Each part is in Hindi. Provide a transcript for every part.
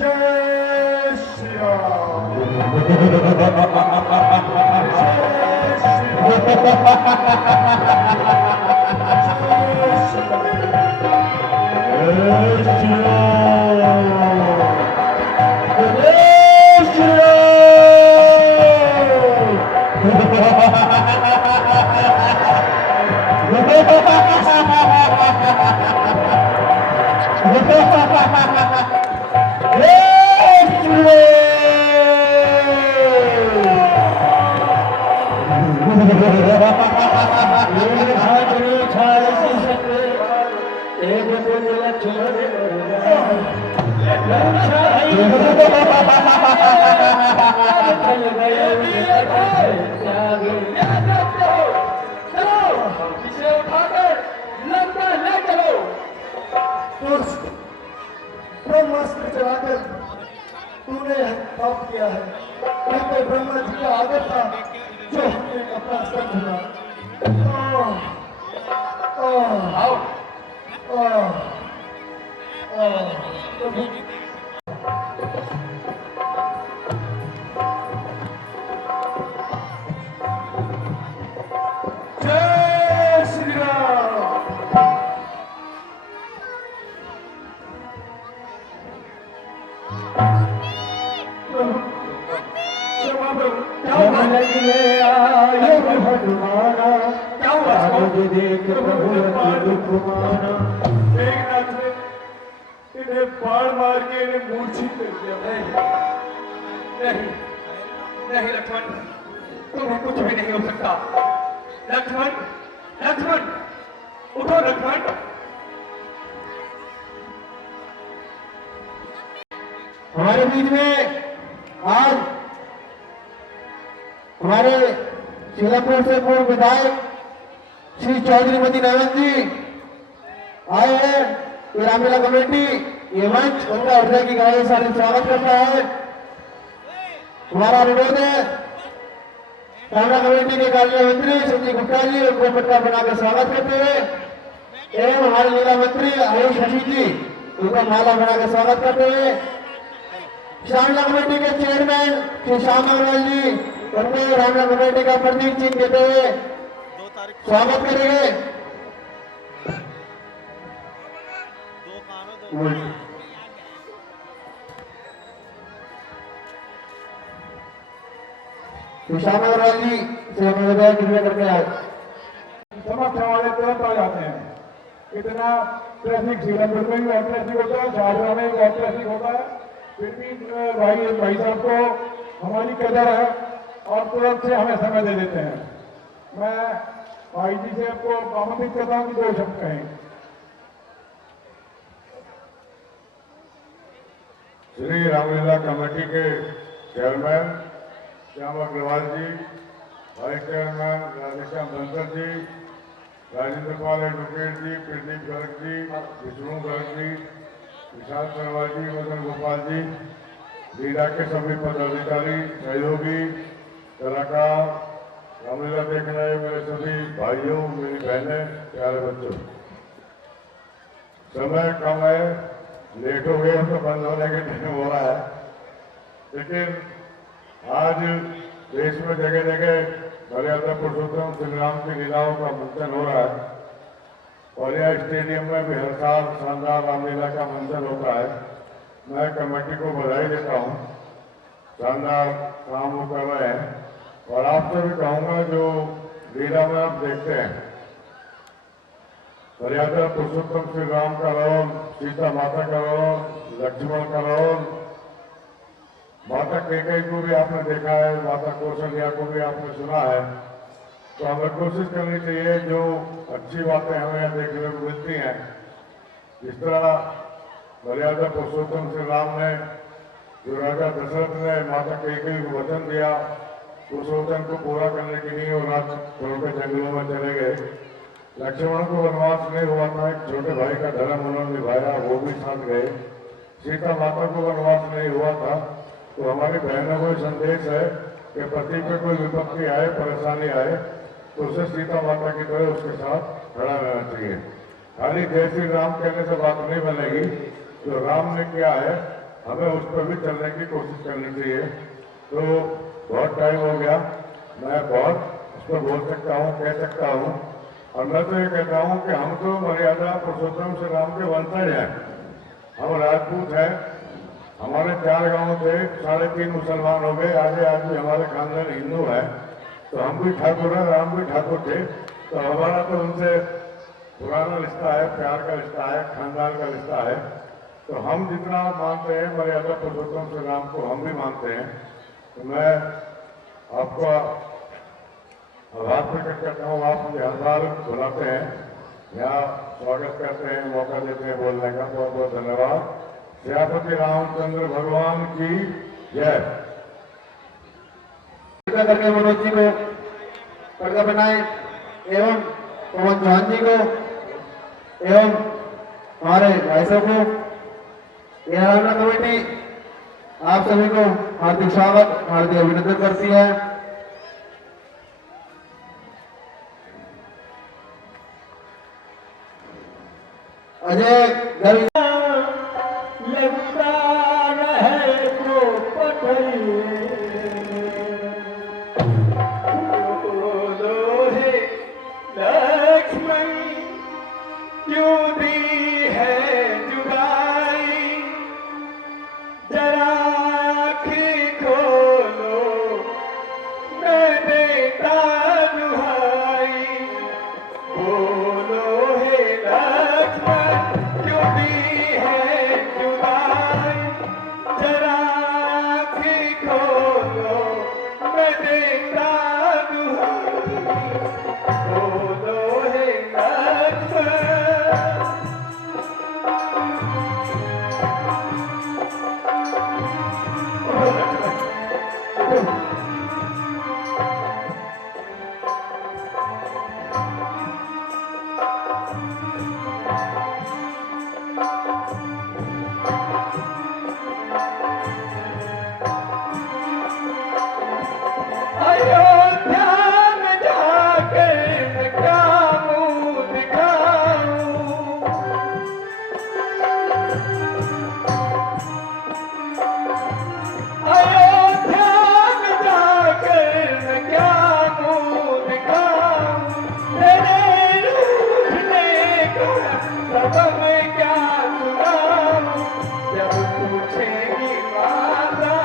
जय श्री राम। ब्रह्मास्त्र चलाकर तूने पाप किया है। यह तो ब्रह्मा जी का आदर था जो हमने अपना अस्त्र चुना। जय श्री राम। इन्हें बाढ़ मार के इन्हें मूर्छित कर दिया। नहीं नहीं लक्ष्मण, तुम्हें कुछ भी नहीं हो सकता। लक्ष्मण लक्ष्मण उठो लक्ष्मण। हमारे बीच में आज हमारे सीतापुर से पूर्व विधायक श्री चौधरी मती नारायण जी आए हैं। रामलीला कमेटी ये मंच उनका हृदय की गहराई से स्वागत करता है। हमारा अनुरोध है रामलीला कमेटी के कार्य मंत्री संजय गुप्ता जी उनको पट्टा बनाकर स्वागत करते हुए एवं हमारे लीला मंत्री आयुष शशि जी उनको माला बनाकर स्वागत करते हुए रामलीला कमेटी के चेयरमैन श्री श्याम अग्रवाल जी उनको रामलीला कमेटी का प्रतीक चिन्ह देते हुए स्वागत करेंगे। श्याम अग्रवाल जी से कृपया करके आए। समक्ष हमारे तुरंत आ जाते हैं। इतना ट्रैफिक सीतापुर में भी बहुत ट्रैफिक होता है, शाहजहां में भी बहुत ट्रैफिक होता है, फिर भी भाई साहब को हमारी कदर है और तुरंत से हमें समय दे देते हैं। मैं भाई जी से आपको आमंत्रित करता हूँ कि 2 शब्द कहें। श्री रामलीला कमेटी के चेयरमैन श्याम अग्रवाल जी, वाइस चेयरमैन राधेश्याम धनकर जी, राजेंद्र पाल एडवोकेट जी, प्रदीप गर्ग जी, विष्णु गर्ग जी, विशाल सरवाल जी, मदन गोपाल जी, लीला के सभी पदाधिकारी, सहयोगी, कलाकार, रामलीला देखने आए मेरे सभी भाइयों, मेरी बहनें, प्यारे बच्चों। समय कम है, लेट हो गए तो बंद होने के टाइम हो रहा है, लेकिन आज देश में जगह जगह मर्यादा पुरुषोत्तम श्री राम की लीलाओं का मंचन हो रहा है और यह स्टेडियम में भी हर साल शानदार रामलीला का मंचन होता है। मैं कमेटी को बधाई देता हूँ, शानदार काम वो कर रहे हैं और आपसे भी कहूँगा जो लीला में आप देखते हैं मर्यादा पुरुषोत्तम श्री राम का रोल, सीता माता का रोल, लक्ष्मण का रोल, माता कैकेयी को भी आपने देखा है, माता कौशल्या को भी आपने सुना है। तो हमें कोशिश करनी चाहिए जो अच्छी बातें हमें देखने को मिलती हैं, जिस तरह मर्यादा पुरुषोत्तम श्री राम ने जो राजा दशरथ ने माता कैकेयी को वचन दिया उस वचन को पूरा करने के लिए वो रात छोड़ के जंगलों में चले गए। लक्ष्मण को वनवास नहीं हुआ था, एक छोटे भाई का धर्म उन्होंने निभाया, वो भी साथ गए। सीता माता को वनवास नहीं हुआ था। तो हमारी बहनों को संदेश है कि पति पे कोई विपत्ति आए, परेशानी आए तो उसे सीता माता की तरह उसके साथ खड़ा रहना चाहिए। खाली जय श्री राम कहने से बात नहीं बनेगी। जो राम ने किया है हमें उस पर भी चलने की कोशिश करनी चाहिए। तो बहुत टाइम हो गया, मैं बहुत उस पर बोल सकता हूँ, कह सकता हूँ। और मैं तो ये कहता हूँ कि हम तो मर्यादा पुरुषोत्तम श्री राम के वंशज हैं, हम राजपूत हैं। हमारे 4 गांव थे, 3.5 मुसलमान हो गए, आगे आज भी हमारे खानदान हिंदू है। तो हम भी ठाकुर हैं, राम भी ठाकुर थे। तो हमारा तो उनसे पुराना रिश्ता है, प्यार का रिश्ता है, खानदान का रिश्ता है। तो हम जितना मानते हैं मर्यादा पुरुषोत्तम श्री राम को, हम भी मानते हैं। तो मैं आपका आभार प्रकट करता हूँ, आप मुझे हर बार बुलाते हैं, यहाँ स्वागत करते हैं, मौका देते हैं बोलने का। बहुत बहुत धन्यवाद। श्रीपति रामचंद्र भगवान की जय। कृपया करके मनोज जी को पर्दा बनाए एवं पवन चौहान जी को एवं हमारे भाई साहब को। यह आराधना कमेटी आप सभी को हार्दिक स्वागत, हार्दिक अभिनंदन करती है। अजय गर्ग लगता रहे तो पटरिए लोहे लक्ष्मण क्यों दी है जुदाई, जरा आँखें खोलो मैं देता दुहाई, बोलो हे लक्ष्मण क्यों दी है जुदाई, जरा आँखें खोलो मैं देता दुहाई, बोलो हे लक्ष्मण। अयोध्या में जाकर मैं क्या मुँह दिखाऊं, अयोध्या में जाकर मैं क्या मुँह दिखाऊं, तेरे रूठने का सबब क्या सुनाऊं, जब पूछेगी माता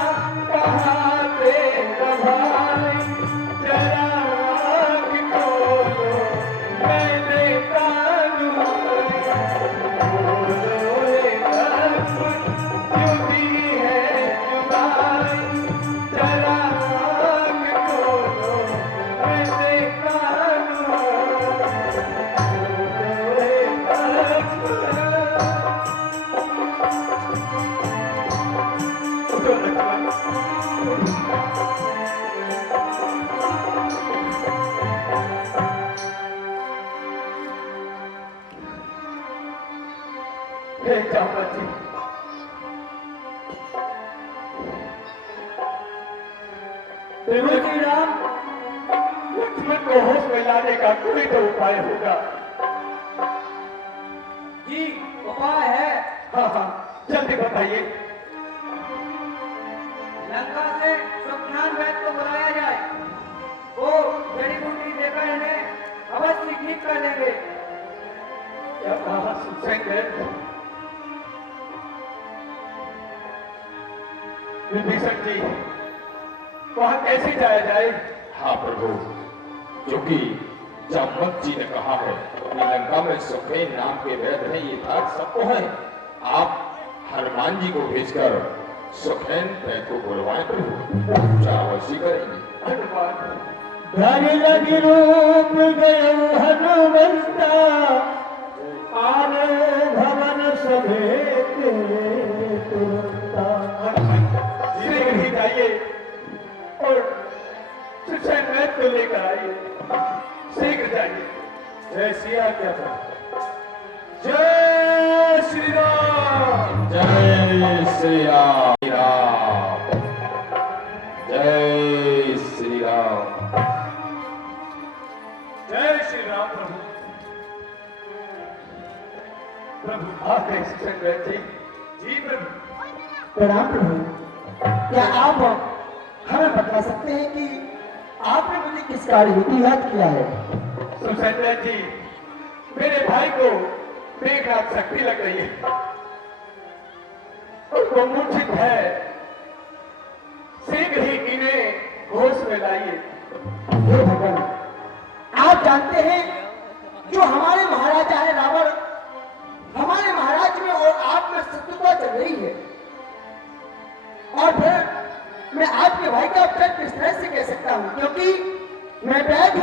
कहाँ तेरा भाई, जरा आँख खोलो मैं देता दुहाई, बोलो हे लक्ष्मण क्यों दी है जुदाई, जरा आँख खोलो मैं देता दुहाई, बोलो हे लक्ष्मण। उठो लक्ष्मण, हे जामवंत जी, श्री राम लक्ष्मण को होश में लाने का कोई तो उपाय होगा। जी उपाय है। हाँ हाँ जल्दी बताइए। लंका से सुख्यान वैद्य को बुलाया जाए, वो जड़ी बूटी देकर इन्हें अवश्य ठीक कर देंगे। क्या कहा सुसेन? विभीषण जी वहां कैसे जाया जाए? हाँ प्रभु, क्योंकि जामवंत जी ने कहा है कि लंका में सुखेन नाम के वैद्य हैं, ये बात सबको है। आप हनुमान जी को भेजकर सुखेन वैद्य को बुलवाएं प्रभु, उपचार अवश्य करेंगे। हनुमान धन लगी रूप गयो हनुमंता, आने भवन समेत तुरंता। शीघ्र ही जाइए और सुसेन वैद्य को लेकर आइए, शीघ्र जाइए। जय सिया क्या था। जय श्री राम। जय श्री राम, जय श्री राम। जय श्री राम। प्रभु प्रभु आ गए सुसेन वैद्य जी। जी प्रभु प्रणाम प्रभु। क्या आप हमें बता सकते हैं कि आपने मुझे किस कार्य हेतु याद किया है? सुसंजय जी, मेरे भाई को मेघनाथ शक्ति लग रही है, उनको मूर्छित है, शीघ्र ही इन्हें होश में लाइए। हे भगवान, आप जानते हैं जो हमारे महाराजा है रावण, हमारे महाराज में और आप में शत्रुता चल रही है, और फिर मैं आपके भाई का उपचार किस तरह से कह सकता हूं, क्योंकि मैं वैध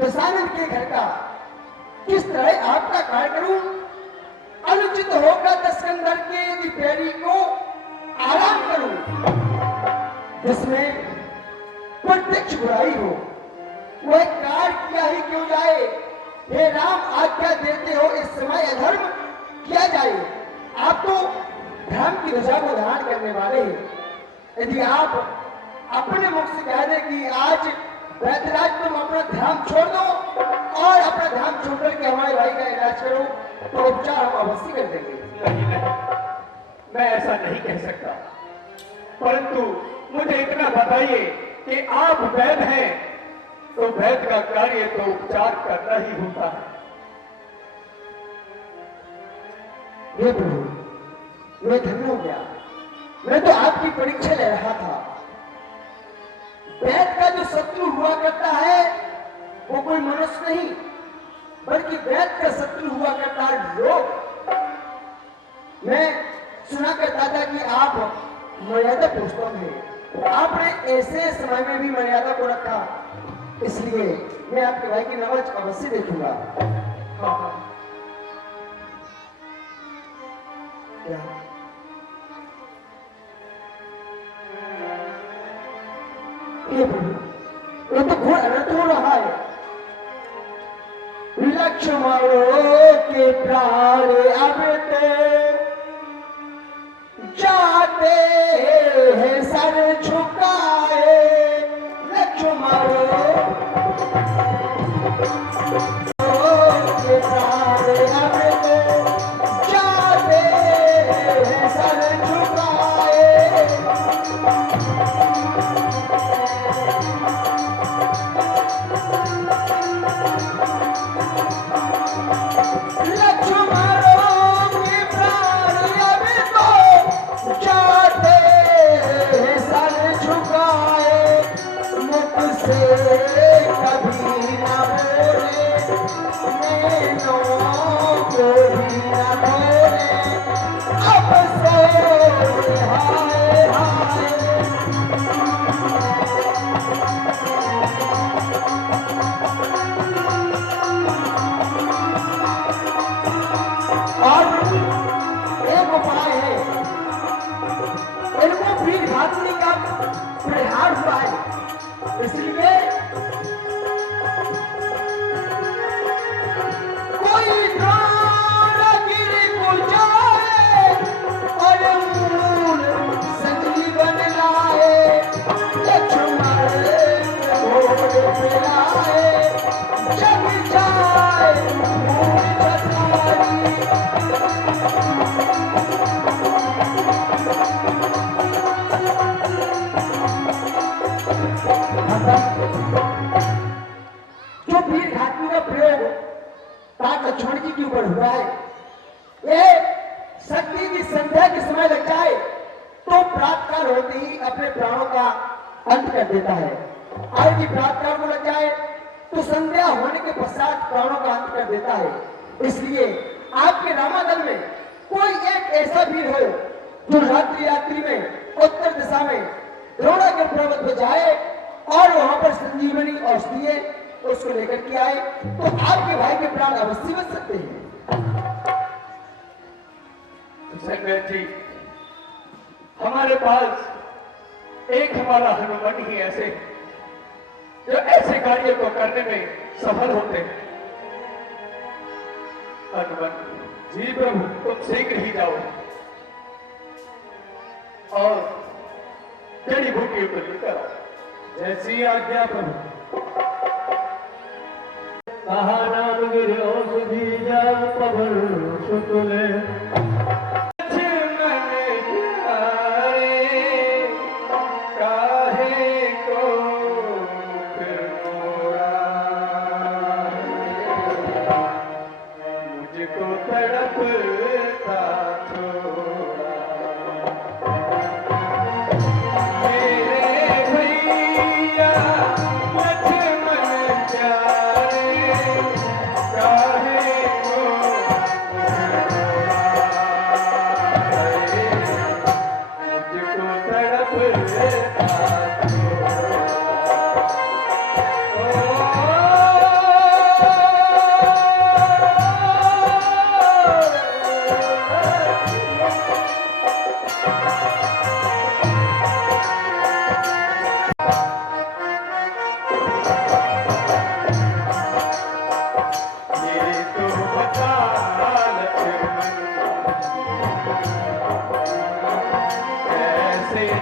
दशानंद के घर का किस तरह आपका कार्य करूं? अनुचित होगा दशकंदर के यदि पैरी को आराम करूं, जिसमें प्रत्यक्ष बुराई हो, वह कार्य किया ही क्यों जाए? हे राम, आज्ञा देते हो इस समय अधर्म किया जाए। आप तो धर्म की ध्वजा को धारण करने वाले हैं। यदि आप अपने मुख से कह दें कि आज वैद्यराज तुम अपना ध्यान छोड़ दो और अपना ध्यान छोड़ करके हमारे भाई का इलाज करो, तो उपचार हम अवश्य कर देंगे। नहीं, मैं ऐसा नहीं कह सकता, परंतु मुझे इतना बताइए कि आप वैद्य हैं, तो वैद्य का कार्य तो उपचार करना ही होता है। हे प्रभु, मैं धन्य हो गया। मैं तो आपकी परीक्षा ले रहा था। वैद्य का जो शत्रु हुआ करता है वो कोई मनुष्य नहीं, बल्कि वैद्य का शत्रु हुआ करता है लोग। मैं सुना करता था कि आप मर्यादा पुरुषोत्तम हैं, आपने ऐसे समय में भी मर्यादा को रखा, इसलिए मैं आपके भाई की नमाज अवश्य देखूंगा। क्या ये प्रभु, ये तो घोर अनर्थ हो रहा है। लक्ष्मणों के प्राण अब जाते हैं सर झुकाए, लक्ष्मणों के प्राण अब जाते हैं सर झुकाए। प्रहार हुआ है, इसलिए कोई गिर को जाए और मूल संजीवन लाए, लक्ष्मण मिलाए जग जाए जो वीर घाटी का प्रयोग ताक लक्ष्मण जी के ऊपर हुआ है, ये शक्ति की संध्या के समय लग जाए तो प्रातःकाल होते ही अपने प्राणों का अंत कर देता है, और यदि प्रातःकाल को लग जाए तो संध्या होने के पश्चात प्राणों का अंत कर देता है। इसलिए आपके रामादल में कोई एक ऐसा वीर हो जो रात्रि यात्री में उत्तर दिशा में द्रोणागिरि पर्वत पर जाए और वहां पर संजीवनी औषधि है उसको लेकर के आए, तो आपके भाई के प्राण अवश्य बच सकते हैं। संजय जी, हमारे पास एक हमारा हनुमान ही ऐसे जो ऐसे कार्य को करने में सफल होते हैं। हनुमान जी प्रभु, तुम शीघ्र ही जाओ और जड़ी बूटी को लेकर आओ। जैसी आज्ञा प्रभु। कहा नाम गिर औषधि जल पवन सुतुले लक्ष्मण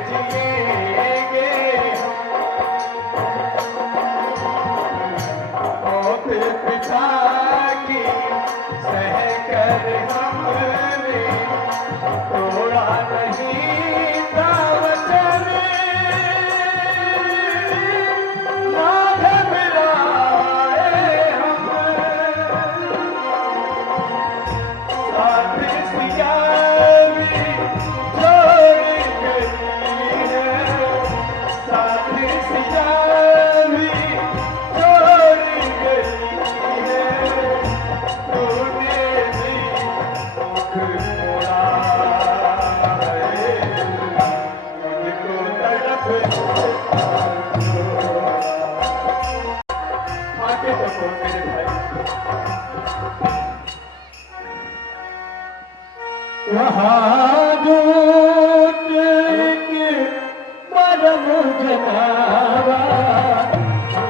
जिएंगे मौत पिता की सह कर हमने तोड़ा नहीं था वचन ना घबराए हम साथ सिया भी जोड़ गई है साथ सिया भी जोड़ गई है तूने भी मुख मोड़ा है मुझको तड़प आके तो बोल मेरे भाई वहाँ दूत के परम जनावा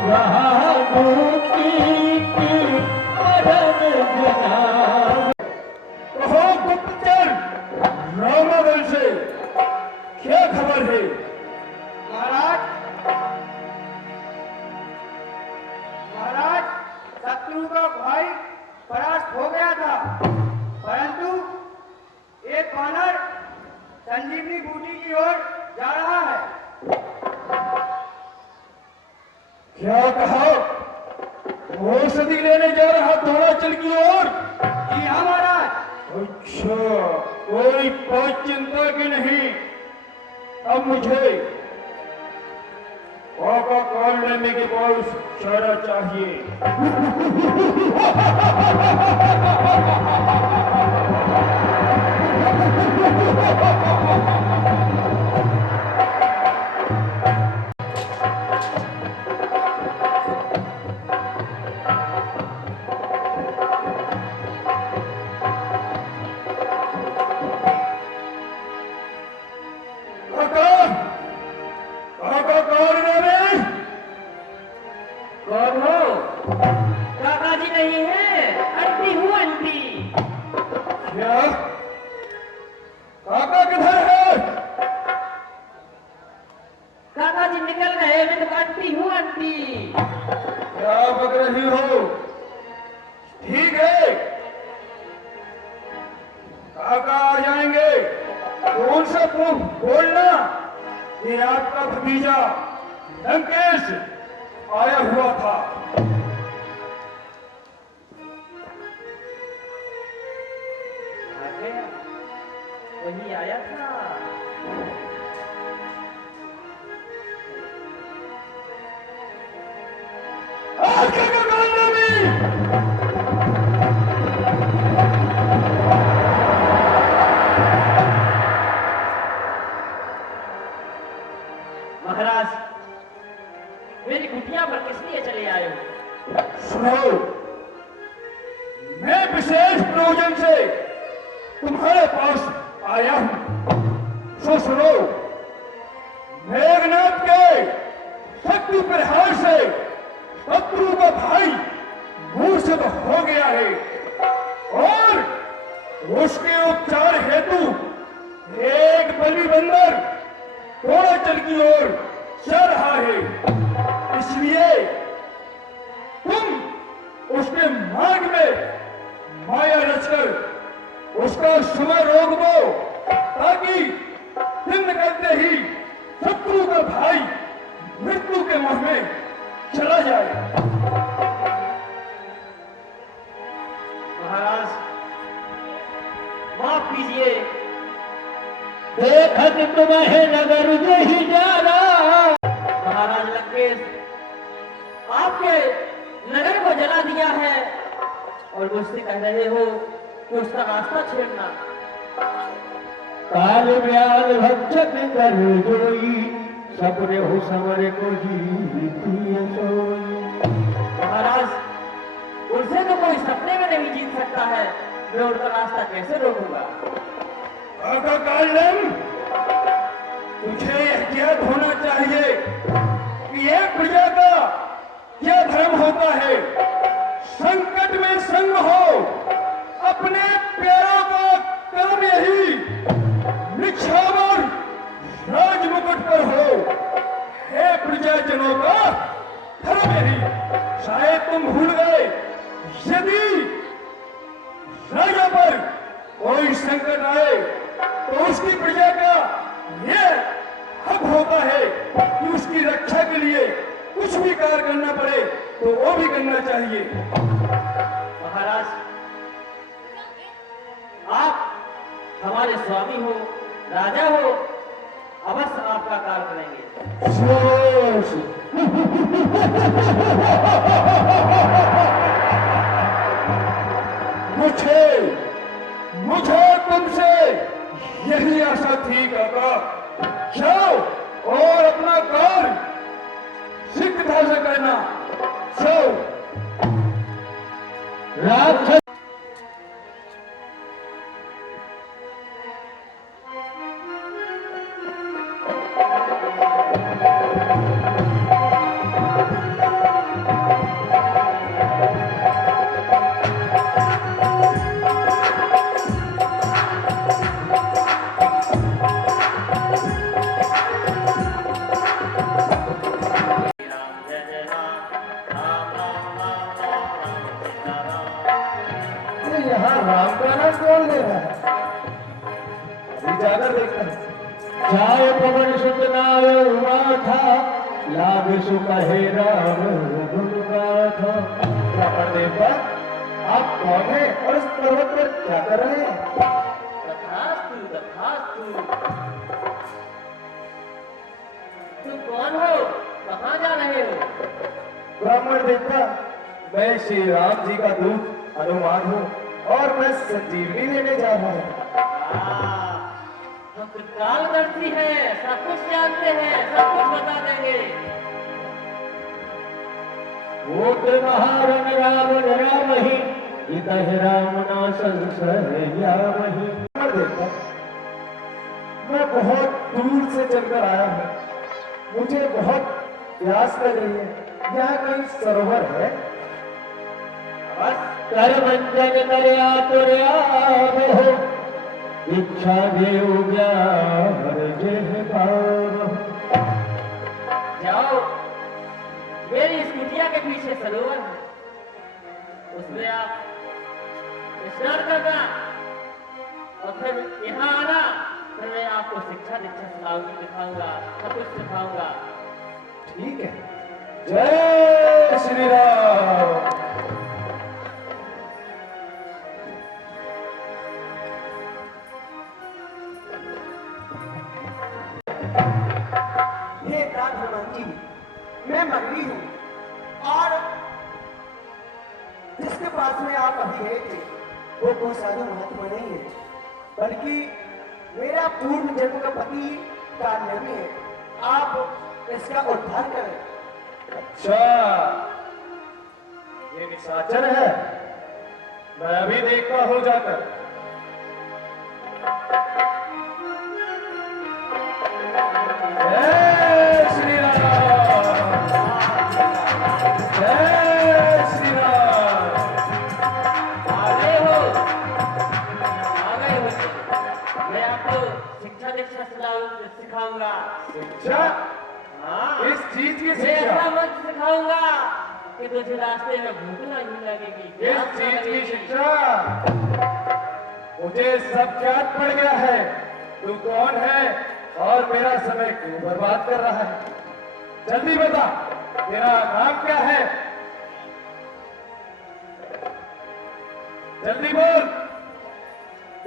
वहाँ दूत के परम जनावा कहो गुप्तचर रामागढ़ से क्या खबर है? महाराज महाराज शत्रु का भाई परास्त हो गया था परंतु एक वानर संजीवनी बूटी की ओर जा रहा है। क्या कहा? औषधि लेने जा रहा धोड़ाचल की ओर? जी हाँ महाराज। अच्छा, कोई बात चिंता की नहीं। अब मुझे पापा काल लेने के पास चारा चाहिए। काका जी नहीं है, आंटी हूँ आंटी। क्या? काका किधर है? काका जी निकल गए, मैं तो आंटी हूँ आंटी। क्या बक रही हो? ठीक है, काका आ जाएंगे तो उनसे बोलना कि आपका भतीजा लंकेश आया हुआ था। वही आया था। आज का काल नहीं। महाराज मेरी कुटिया पर किस लिए चले आए हो? सुनो, मैं विशेष प्रयोजन से तुम्हारे पास आया हूं। सो सुनो, मेघनाथ के शक्ति प्रहार से शत्रु का भाई मूर्छित हो गया है और उसके उपचार हेतु एक बलि बंदर धोड़ाचल की ओर चल रहा है। इसलिए तुम उसके मार्ग में माया रचकर उसका समय रोक दो ताकि दिन निकलते ही शत्रु का भाई मृत्यु के मुंह में चला जाए। महाराज माफ कीजिए। देखत तुम्हें नगर ही जा रहा। महाराज लंकेश आपके नगर को जला दिया है और मुझसे कह रहे हो कि उसका रास्ता छेड़ना। काल व्याल भक्षक कर जोई सपने हो समर को जीती सोई। महाराज उनसे तो कोई सपने में नहीं जीत सकता है, मैं उनका रास्ता कैसे रोकूंगा? काका कालम, तुझे एहतियात होना चाहिए कि एक प्रजा का क्या धर्म होता है। संकट में संग हो, अपने पैरों का काम यही निछावर राजमुकुट जनों का धर्म यही। शायद तुम भूल गए, यदि राजा पर कोई संकट आए तो उसकी प्रजा का यह हक होता है कि उसकी रक्षा के लिए कुछ भी कार्य करना पड़े तो वो भी करना चाहिए। महाराज, आप हमारे स्वामी हो, राजा हो, अवश्य आपका कार्य करेंगे। मुझे तुमसे यही आशा थी काका। जाओ और अपना कार्य शीघ्रता से करना। जाओ। राक्षस यहाँ राम का नाम कौन ले रहा है? अभी जाकर देखता है। चाय पवन सुत नाव माथा, लाभ सुख हे राम गुण गाथा। रावण देवता, आप कौन है और इस पर्वत पर क्या कर रहे हैं? तथास्तु, तथास्तु। तुम कौन हो? कहाँ जा रहे हो? ब्राह्मण देवता, मैं श्री राम जी का दूत हनुमान हूँ और मैं संजीवनी लेने जा रहा हूँ। हम कालदर्शी हैं, सब कुछ जानते हैं, सब कुछ बता देंगे। कोट महारण रावण राम ही, इतहि राम ना संशय वही। मैं बहुत दूर से चलकर आया हूँ, मुझे बहुत प्यास लग रही है। यहाँ कहीं सरोवर है? कर मंजन करया तुरया हो, इच्छा देव हर जह जाओ, मेरी इस कुटिया के पीछे सरोवर है, उसमें आप स्नान करना और फिर यहाँ आना। फिर मैं आपको शिक्षा दीक्षा दिखाऊंगा, सब कुछ सिखाऊंगा। ठीक है। जय श्री राम। हे हनुमान जी, मैं मगरी हूँ और जिसके पास में आप अभी गए थे वो कोई साधु महात्मा नहीं है, बल्कि मेरा पूर्व जन्म का पति कालनेमी है। आप इसका उद्धार करें। अच्छा, ये निशाचर है। मैं अभी देखता हूँ जाकर। जय श्री राम, जय श्री राम। आ गए हो? मैं आपको शिक्षा दीक्षा सिखाऊंगा। शिक्षा? हाँ, इस चीज की मैं शिक्षा? ऐसा मत सिखाऊंगा कि तुझे रास्ते में भूख नहीं लगेगी। इस चीज की शिक्षा? मुझे सब याद पड़ गया है। तू कौन है और मेरा समय क्यों बर्बाद कर रहा है? जल्दी बता, तेरा नाम क्या है? जल्दी बोल,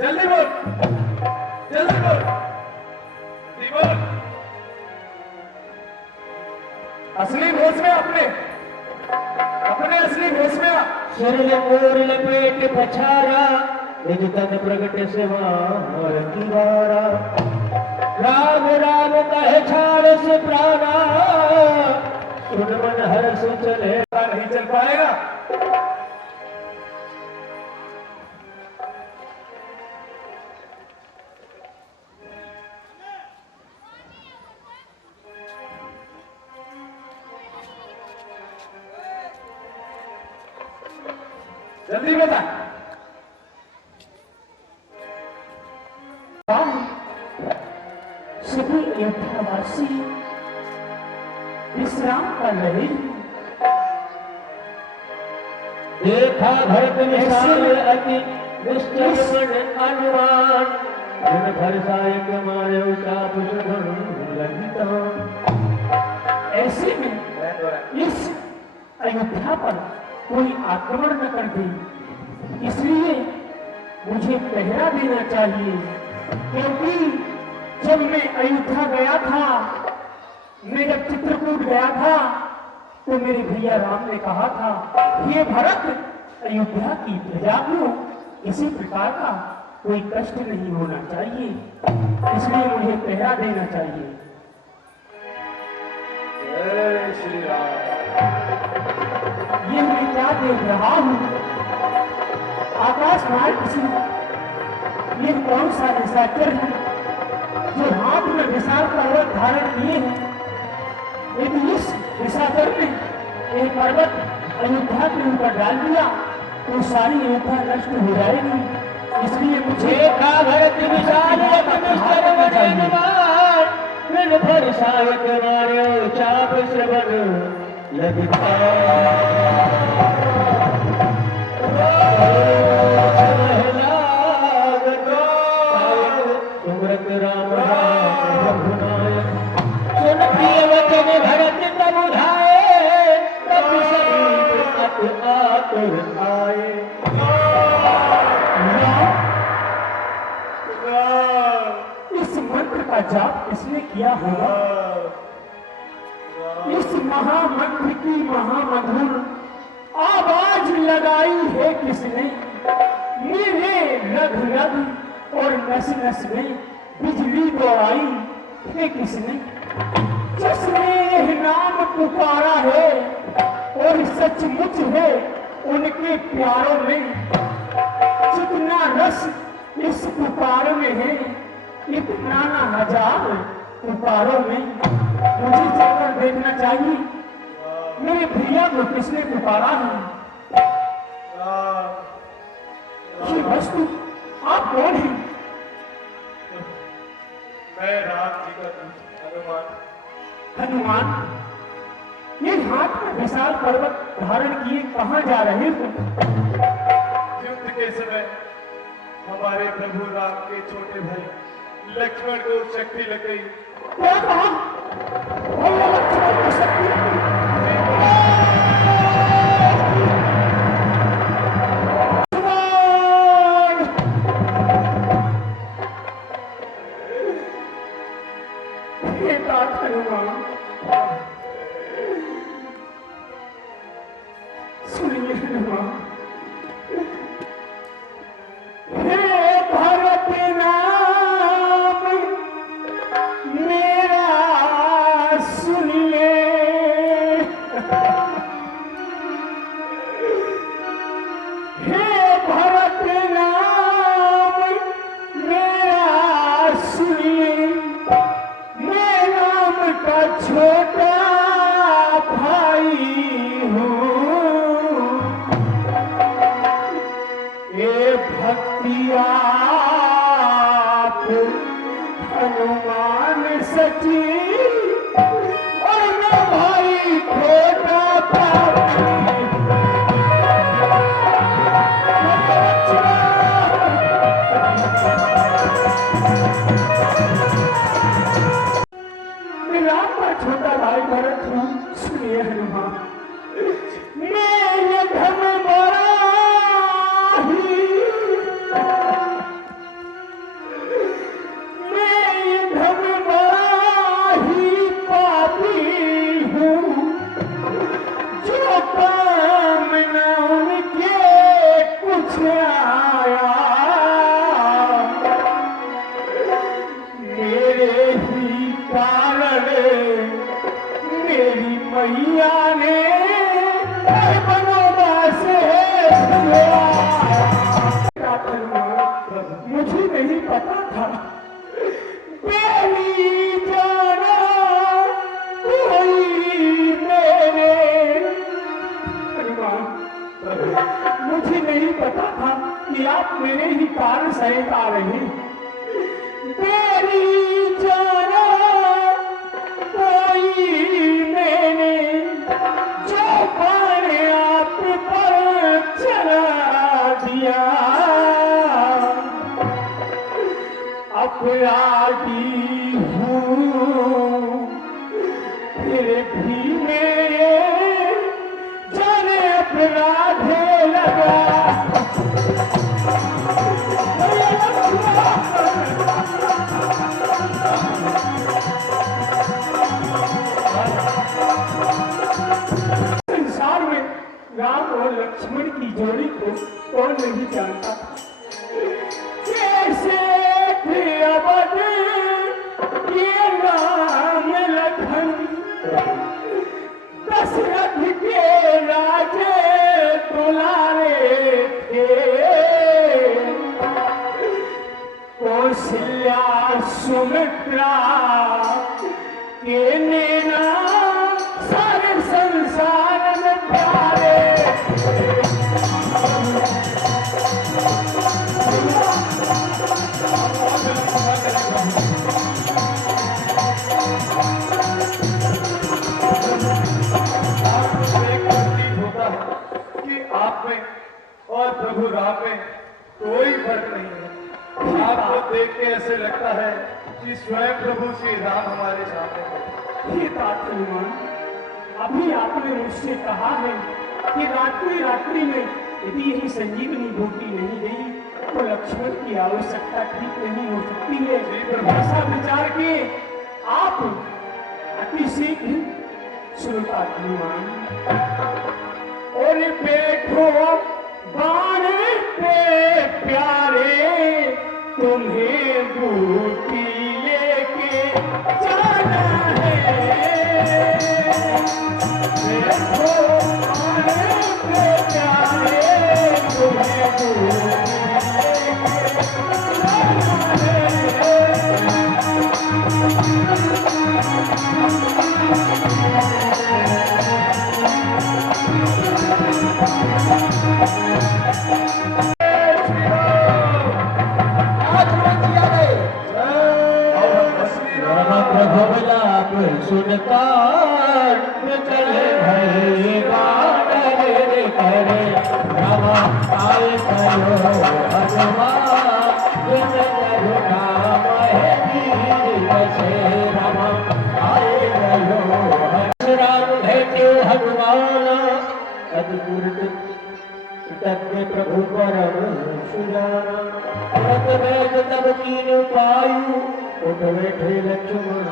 जल्दी बोल, जल्दी बोल, जल्दी बोल। असली भेष में अपने असली भेष में आ। शरीर मोर लपेट पछारा, निज तन प्रगट सेवा किवारा। राम राम कहे छाड़ से प्राणा, सुन मन हर्ष चले। नहीं चल पाएगा। जल्दी बता। सभी अयोध्यावासी विश्राम कर रहे हैं। देखा भरत विशाल अति निश्चय मन अनुमान, दिन भर सायक मारे चाप लंघित। ऐसे में इस अयोध्या पर कोई आक्रमण न कर दे, इसलिए मुझे पहरा देना चाहिए। क्योंकि जब मैं अयोध्या गया था, मैं जब चित्रकूट गया था, तो मेरे भैया राम ने कहा था, ये भरत अयोध्या की प्रजा को किसी प्रकार का कोई कष्ट नहीं होना चाहिए, इसलिए मुझे पहरा देना चाहिए। जय श्री राम। ये मैं क्या देख रहा हूँ? आकाश मार्ग से ये कौन सा निशाचर है जो हाथ में विशाल पर्वत धारण किए हैं? यदि इस निशाचर ने एक पर्वत अयोध्या के ऊपर डाल दिया तो सारी अयोध्या नष्ट हो जाएगी, इसलिए मुझे भरत विशाल निर्भर सायक मारे चाप श्रवण लगिता। तुमरत राम रघुनायक, सुन प्रिय वचन भरत तब धाये, तब सभी आतुर आए। इस मंत्र का जाप किसने किया होगा? इस महामंत्र की महामधुर आवाज लगाई है किसने? मेरे रग रग और नस नस में बिजली दौड़ाई है किसने? जिसने यह नाम पुकारा है और सचमुच है उनके प्यारों में, जितना रस इस पुकार में है इतना ना हजार पुकारों में। मुझे जाकर देखना चाहिए मेरे भैया को किसने पुकारा है। ये वस्तु आप कौन हैं? मैं राम जी का दूत हनुमान। हनुमान, ये हाथ में विशाल पर्वत धारण किए कहाँ जा रहे हो? युद्ध के समय हमारे प्रभु राम के छोटे भाई लक्ष्मण को शक्ति लग गई। क्या कहा? भैया लक्ष्मण को शक्ति लग गई। हे तात हनुमान, सुनिए हनुमान, हे भरत नाम मेरा सुन ले। हे भरत नाम मेरा सुन ले, मैं राम का छोटा भाई हूँ। ये भक्ति आप हनुमान सची और मैं भाई छोटा भाई। मैं राम का छोटा भाई भरत हूँ। सुनिए हनुमान, मैं ये धर्म बड़ा ही, मैं ये धर्म बड़ा ही पापी हूँ, जो काम न उनके कुछ आया, मेरे ही कारण मेरी मैया ने वनवास लिया। मुझे नहीं पता था मेरी जाना कोई मेरे। हनुमान, मुझे नहीं पता था कि आप मेरे ही कारण सहित आ रहे हैं। मेरी जाना कोई मेरे त्यागी हूँ, फिर भी मैं जाने अपराधे लगा। संसार में राम और लक्ष्मण की जोड़ी को कौन नहीं जानता। कैसे थे अवध ये राम लखन, दशरथ के राजे दुलारे थे। कौशल्या सुमित्रा के नैना सारे संसार में प्यारे। आप में और प्रभु राम में कोई फर्क नहीं है। आपको देख के ऐसे लगता है कि स्वयं प्रभु श्री राम हमारे सामने हैं। ये तात्पर्य अभी आपने मुझसे कहा है कि रात्रि में यदि यही संजीवनी बूटी नहीं गई तो लक्ष्मण की आवश्यकता ठीक नहीं हो सकती है। ऐसा विचार के आप अति शीघ्र श्रोता और बैठो बाण पे प्यारे, तुम्हें बूटी लेके जाना है। बैठो बाण पे प्यारे, तुम्हें बूटी लेके जाना है। सुनता चले भले करे करे रामा आए करो हनुमान राम है वीर बसे रामा आए करो राम भेटे हनुमान अद्भुत तत्व प्रभु परम सुजाना रत वेद तब कीन पायु उठ बैठे लक्ष्मण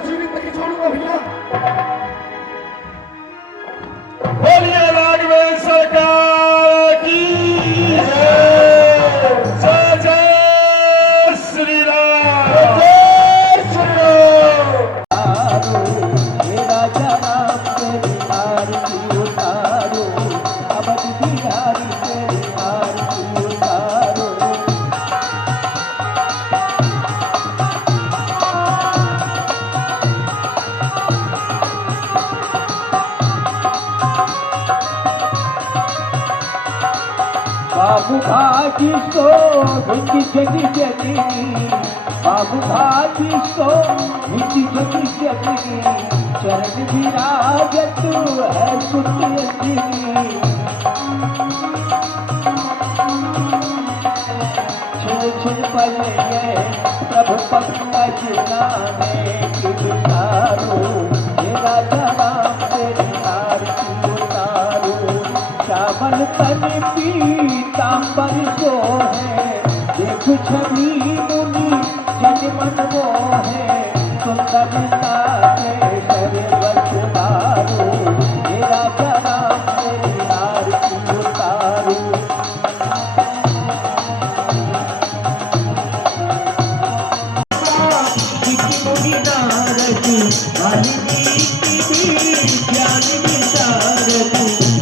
जीवित नहीं छोड़ूंगा भैया। बोलिए राघवेंद्र सरकार की जय जय श्री राम। बाबू भाजी सो हिंदी जगी जगी, बाबू भाजी सो हिंदी जगी जगी, चरण विराज तू है सुखी। छिन छिन पले प्रभु पंकज नामे की विचारो, हे राजा राम तेरी आरती उतारो। चावल तन पीतांबर सो है, देख छवि मुनि जन मन वो है। सुंदरता के शरीर वचनारो, हे राजा राम तेरी आरती उतारो। मुनि नारद वाल्मीकि ज्ञान विशारद,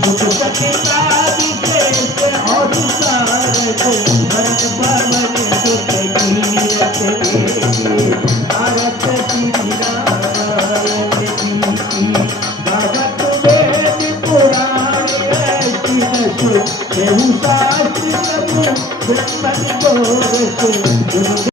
मुख सखी और सारद भरत पवन सुत कीरत देवी, भारत श्री राम। केहू शास्त्री प्रभु ब्रह्मन गोर से